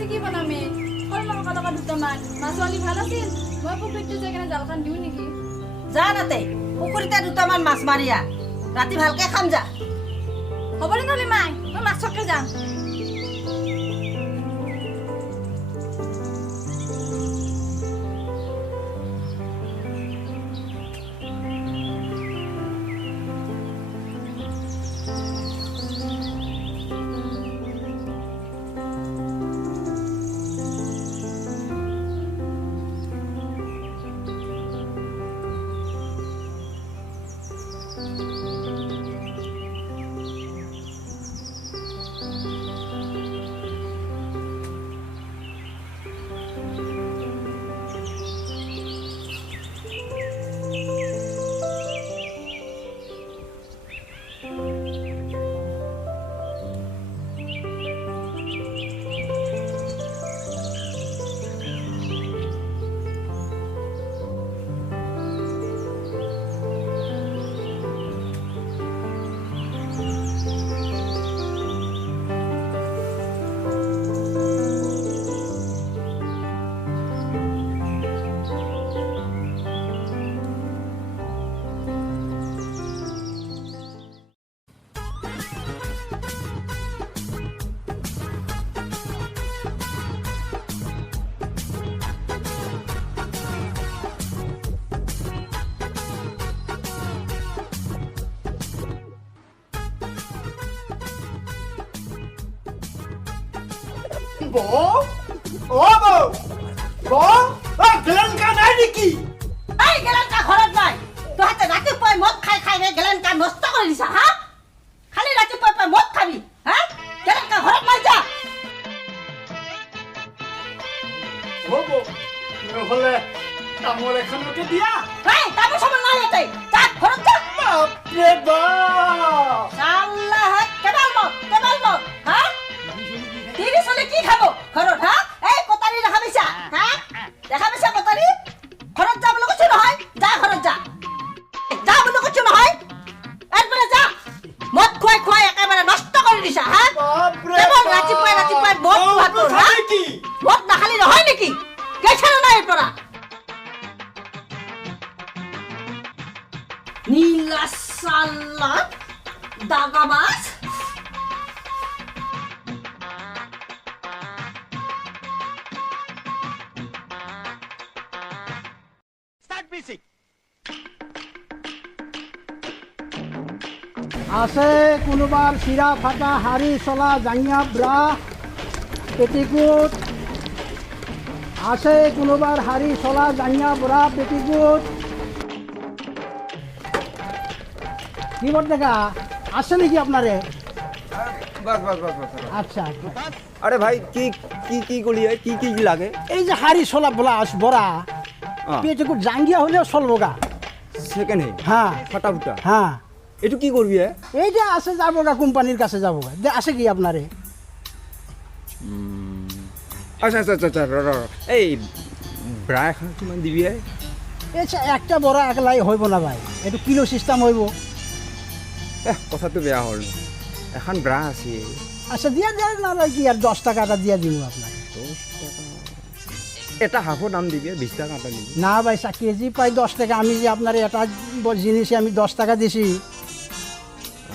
ৰাতি কি বনামে সৰু মাংস টকা দুটামান মাছ ছোৱালী ভাল আছিল মই পুখুৰীটো যাই কেনে জালখন দিওঁ নেকি যা তাতে পুখুৰীতে দুটামান মাছ মাৰিয়া ৰাতি ভালকে খাম যা হ'ব দে নহ'লে মাই মই মাছকে যাম বৌ ও বৌ বৌ ওই গেলেনকা নাই নেকি এই গেলেনকা ঘৰত নাই তহঁতে ৰাতিপুৱাই মদ খাই খাই গেলেনকা নষ্ট কৰি দিছা হা খালি ৰাতিপুৱাই মদ খাবি হা গেলেনকা ঘৰত নাই যা ও বৌ নহলে তামোল এখনকে দিয়া এই তামোল চামোল নাই ইয়াতে যা ঘৰত যা বাপৰে বাপ চাল্লা হে কেৱল মদ হা তিৰি চলে কি খাব ঘৰত হা এই কটাৰী দেখা পাইছা হা দেখা পাইছা কটাৰী ঘৰত যা বুলি কৈছো নহয় যা ঘৰত যা যা বুলি কৈছো নহয় একবাৰে যা মদ খুৱাই খুৱাই একেবাৰে নষ্ট কৰি দিছা হা বাপৰে কেৱল ৰাতিপুৱাই মদ খোৱাটো হা কি মদ নাখালি নহয় নেকি গৈছে নাই এই পৰা নীলা চাল্লা দাগাবাজ আছে কোনোবাৰ চিৰা ফাটা শাৰী চলা জাঙিয়া ব্ৰা পেটিকোট আছে কোনোবাৰ শাৰী চলা জাঙিয়া ব্ৰা পেটিকোট কি বৰ্তকা আছে নেকি আপনাৰে बस बस बस बस আচ্ছা अरे भाई की गोली है की लागे এই যে শাৰী চলা বোলা বৰা हाँ পেটিকোট জাঙিয়া হলেও চলব গা सेकेंड है হ্যাঁ फटा फुटा হ্যাঁ एटू की करबी है এই যে আছে যাব গা কোম্পানির কাছে যাব গা দে আছে কি আপনারে अच्छा अच्छा अच्छा এই ব্রা এখন কিমান দিবি है এই যে একটা বড়া একলাই হইব না ভাই এটু কিলো সিস্টেম হইব কথাটো বেয়া হল এখন ব্রা আছে আচ্ছা দিয়া দিয়া না কি আর 10 টাকাটা দিয়া দিব আপনাকে 10 টাকা এটা হাফো দাম দিবি 20 টাকা এটা দিবি না ভাই কেজি পাই 10 টাকা আমি যে আপনার এটা জিনিসে আমি 10 টাকা দিছি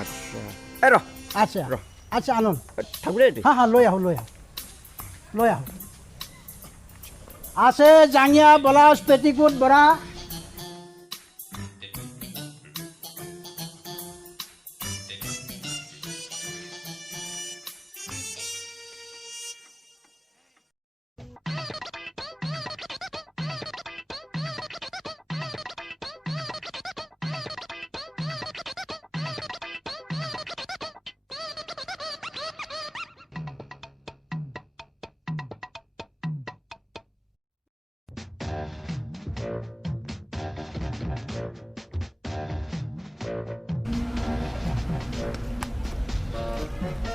আচ্ছা এ র আচ্ছা র। আচ্ছা আনন্দ ঠাকুরে এটি হ্যাঁ হ্যাঁ লই আহ আছে জাঙিয়া ব্লাউজ পেটিকোট বড়া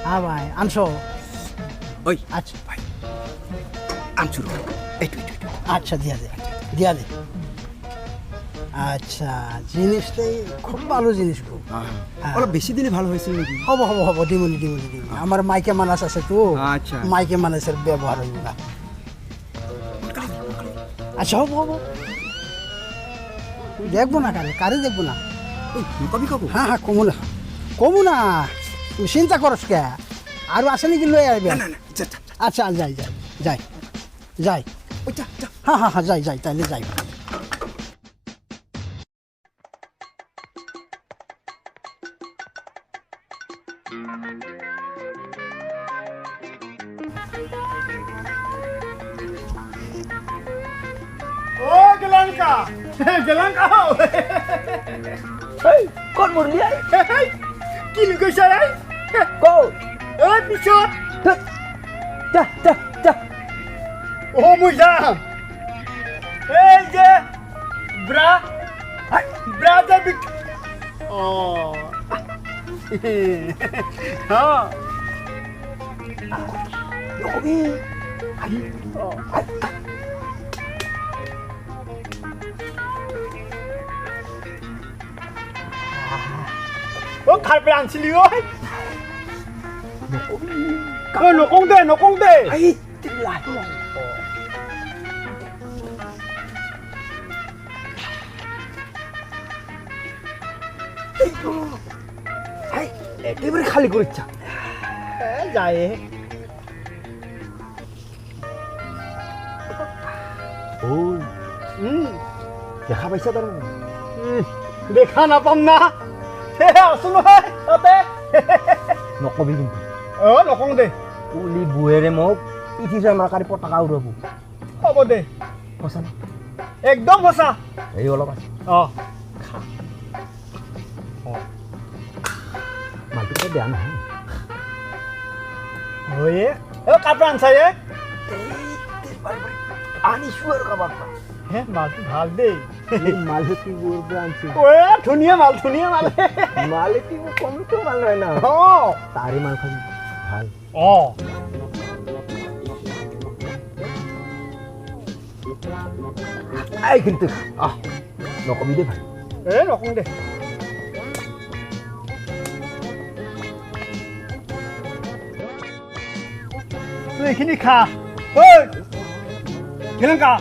হ্যাঁ ভাই আনছো ওই আচ্ছা ভাই আনছুর এইটু আচ্ছা দিয়া দে আচ্ছা জিনিসটাই খুব ভালো জিনিস গো অলপ বেছি দিলে ভাল হৈছিল নেকি হ'ব দিমনি আমার মাইকে মানাস আছে তো আচ্ছা। মাইকে মানাসের ব্যবহার হইব না আচ্ছা হ'ব দেখবো না কারে দেখবো না কবি কব হ্যাঁ কমু না তুই চিন্তা করস কে আর আছে নাকি লই আইবে আচ্ছা যাই হ্যাঁ যাই তাইলে যাই ও গেলাঙ্কা গেলাঙ্কা কোন মুরলি কি লুকাইছা এই কো এই পিছত যা ও মই যাম এই যে ব্রা ব্রাদার বিক ও হ্যাঁ ও খাই পেয়ে আনছিলি ওই ও নকং দে একেবারে খালি করিচ্ছা যায় ওই দেখা পাইছা তাৰ দেখা নাপাম না আছো নহয় তাতে নকবি কিন্তু অ নকং দে পুলি বুয়েৰে মোক পিঠিছে আমাৰ কাৰি পতাকা উৰাব হ'ব দে সঁচা একদম সঁচা এই অলপ আছে অ মালটো বেয়া নহয় হয়ে ও কাপড় আনছা এ আনিছোঁ আৰু কাৰোবাৰ পৰা হে মালটো ভাল দেই মালতি বুয়েৰ পৰা আনিছোঁ ও ধুনীয়া মাল মালতি কমটো মাল নহয় না অ তাৰে মাল খাবি ভাল অ এই কিন্তু নকবি দে ভাই এ নকং দে তুই এইখিনি খা ঐ গেলেঙ্কা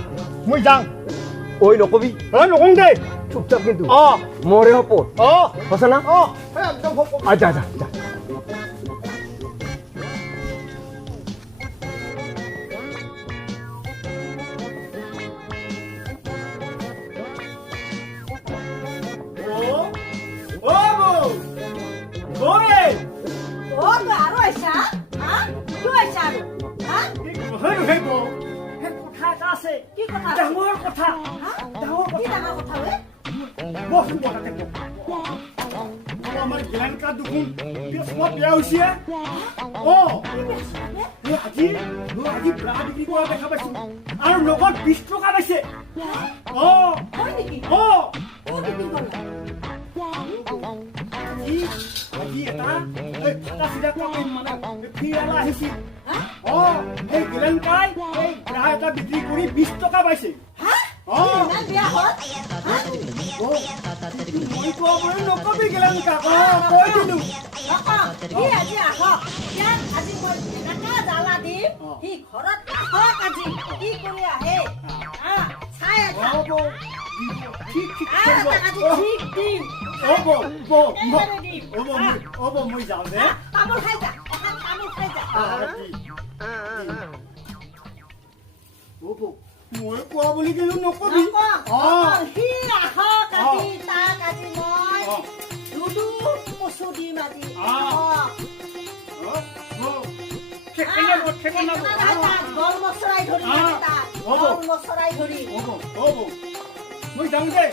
মই যাং ঐ নকবি নকং দে চুপচাপ কিন্তু অ মৰে হপত অ সঁচা না অ একদম হ'ব যা আৰু আইছা কি আইছা কি কথা ডাঙৰ কথা আমাৰ গেলেঙ্কা দেখোন বিয়া হৈছে আজি ব্ৰা বিক্ৰী কৰা দেখা পাইছো আৰু লগত 20 টকা পাইছে আজি এটা ফাটা চিধা কাম মানে ফিৰালা আহিছিল এই গেলেঙ্কাই এই ব্ৰা এটা বিক্ৰী কৰি 20 টকা পাইছে মই ক'বলৈ নকবি গেলেঙ্কা কৈ দিলো মই যাওঁ দে মই কোৱা বুলি কিন্তু নকবি মই যাওঁ দে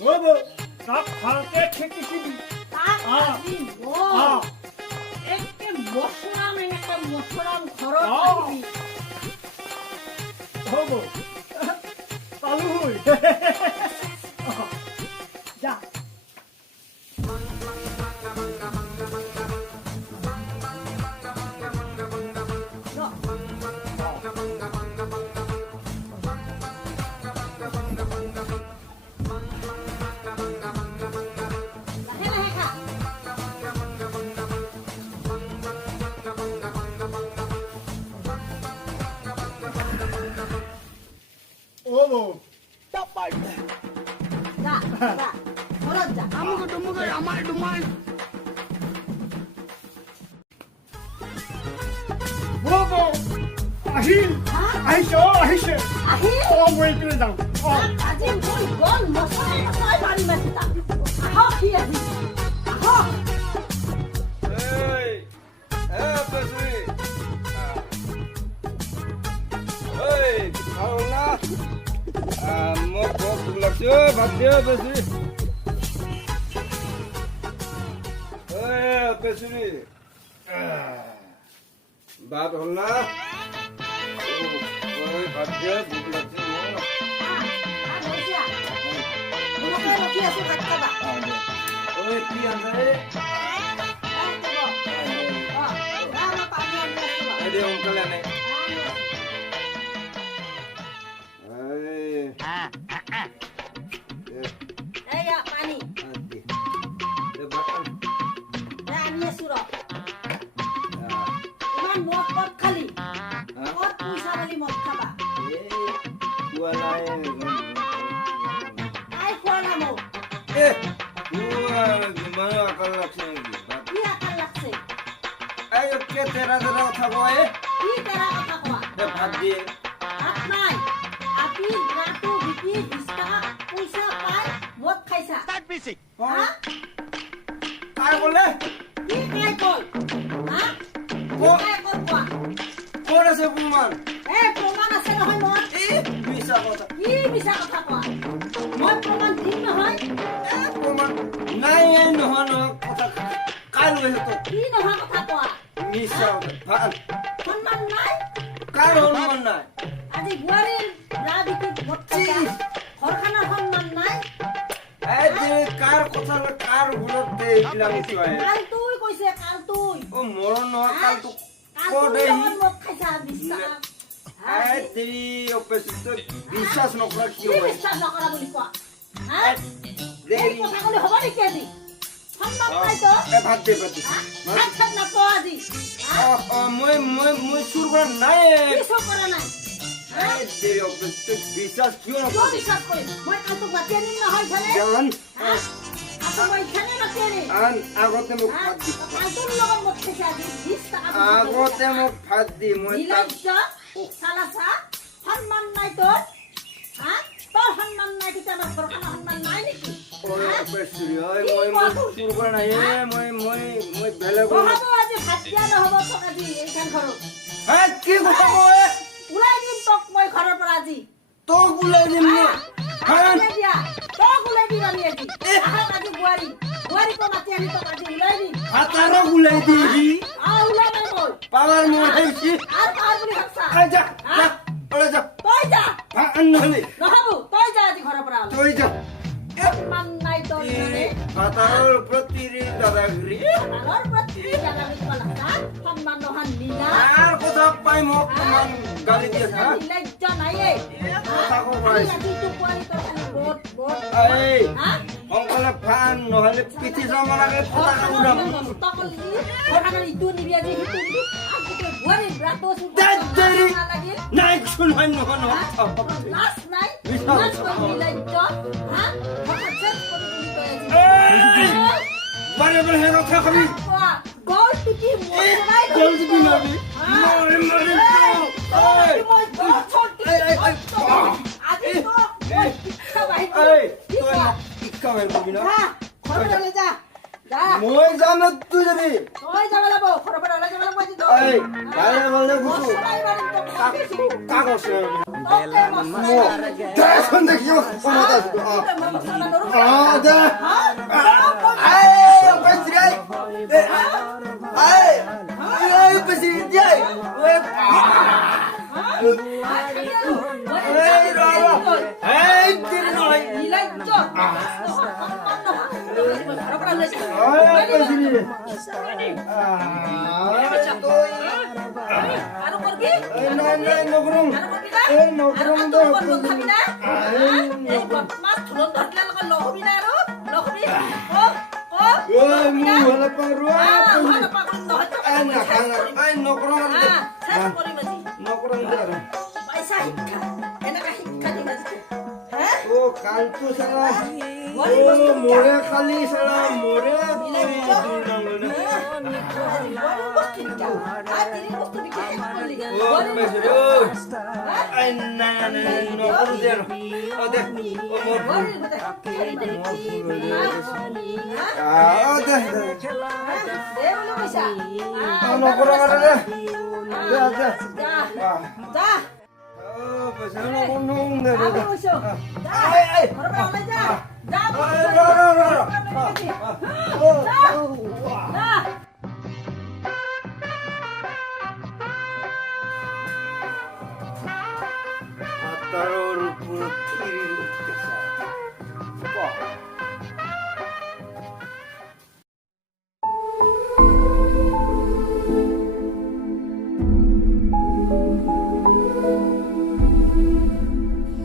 হ'ব তাক ভালকে ঠেকিছিবি হ'ব পালো যা যা যা ঘৰত যা আহিল আহিছে আহিছে আহি মই এইপিনে যাওঁ আজি মই গল মছলাই মছলাই মাৰি মাতি তাক আহক সি আজি আহক মোক ভোক লাগছে ভাত দিও বেছি বেছি ভাত হ'ল না ভাত দিয়ে ভোক লাগছে ৰখি আছো ভাত খাবা কি আনছে সোনকালে আনে এইয়া পানী আনি আছো ৰ ইমান মদ ক'ত খালি ক'ত পইচা পালি মদ খাবা তাই খোৱা না মোক কি আকাল লাগছে কি তেৰা কথা কোৱা ভাত দিয়ে ভাত নাই আপি ৰাতো বিকি 20 টকা পইচা পাই মদ খাইছা হা কাই বোলে কি কাই কল হা কাই কল কোৱা ক'ত আছে প্ৰমাণ প্ৰমাণ আছে নহয় মোৰ মিছা কথা কি মিছা কথা কোৱা মই প্ৰমাণ দিম নহয় প্ৰমাণ নাই নহয় নহয় কথা কাই লৈছে তো কি নহয় কথা কোৱা মিছা ভাল সন্মান নাই কাৰ সন্মান নাই আজি বোৱাৰীৰ ৰা বিকি মদ খাইছা ঘৰখনৰ সন্মান নাই কাৰ কথা কাৰ ভুলত এইবিলাক উঠোৱাই কাল তুই কৈছে কাল তুই মৰণ নহয় কালটো মদ খাইছা 20 টকা বিশ্বাস নকৰা কি কি বিশ্বাস নকৰা বুলি কোৱা হা এই কথা ক'লে হ'ব নেকি আজি সন্মান নাই তো ভাত দে ভাত ভাত চাত নাপোৱা আজি মই চুৰ কৰা নাই কি চব কৰা নাই বিশ্বাস কিয় কিয় নকৰা বিশ্বাস কৰিম মই কালটো মাতি আনিম নহয় ইফালে জান মই ইফালে মাতি আনিম আগতে মোক ভাত দি কালটোৰ লগত মদ খাইছে আজি 20 টকা আগতে মোক ভাত দি মই নিলজ্জ চালাচা সন্মান নাই তোৰ হা তোৰ সন্মান নাই তেতিয়া আমাৰ ঘৰখনৰ সন্মান নাই নেকি চুৰ কৰা নাই মই বেলেগ নহ'ব আজি ভাত দিয়া নহ'ব তোক আজি এইখন ঘৰত কি কথা ওলাই দিম তোক মই ঘৰৰ পৰা আজি তোক ওলাই দিম ওলাই দিয়া তোক ওলাই দিম আমি আজি আহক আজি বোৱাৰীকো মাতি আনি তোক আজি ওলাই দিম হাতাৰক ওলাই দিবি ওলাই নাই মই পাৱাৰ মই আহিছি আৰু পাৰ বুলি ভাবছা যা যা তই যা নহ'লে নহ'ব তই যা আজি ঘৰৰ পৰা তই যা সন্মান নাই তোৰ হাতাৰৰ প্ৰতি দাদাগিৰি ডাঙৰ প্ৰতি জানাবি কলা সন্মান নোহান নীলা তাৰ কথা পাই মোক ইমান গালি দি আছা নিলজ্জ নাইয়ে কথা ক'ব পাৰিছে আজিতো পোৱালি তোৰ খালি বোট এই সোনকালে ফান নহ'লে পিঠি যাব লাগে পতাকা উৰাম নষ্ট কৰিলি ঘৰখনৰ ইটো নিবি আজি সিটো নিবি আৰু গোটেই বোৱাৰী ব্ৰাটো দেৰি নালাগিল নাই চোন হয় নহয় লাজ নাই লাজ কৰি নিলজ্জ হা ঘৰখন চেঞ্জ কৰি দিলি তই আজি বাৰে বাৰে সেই কথা কবি গল টিপি মৰাই গল টিপি মাৰিবি মাৰিম আজি তো মই যাম তুই যাবি তই যাব লাগিব ঘৰৰ পৰা ওলাই যাব লাগিব আজি তো কাগজ কালটো চালা মোৰে খালি চালা মোৰে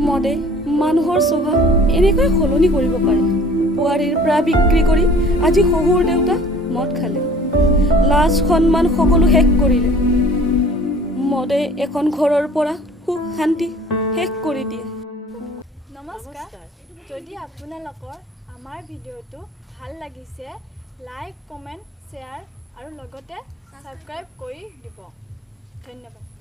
মদে মানুহৰ স্বভাৱ এনেকৈ সলনি কৰিব পাৰে। বোৱাৰীৰ পৰা বিক্ৰী কৰি আজি শহুৰ দেউতা মদ খালে, লাজ সন্মান সকলো শেষ কৰিলে। মদে এখন ঘৰৰ পৰা সুখ শান্তি শেষ কৰি দিয়ে। নমস্কাৰ, যদি আপোনালোকৰ আমাৰ ভিডিঅ'টো ভাল লাগিছে লাইক কমেণ্ট শ্বেয়াৰ আৰু লগতে ছাবস্ক্ৰাইব কৰি দিব। ধন্যবাদ।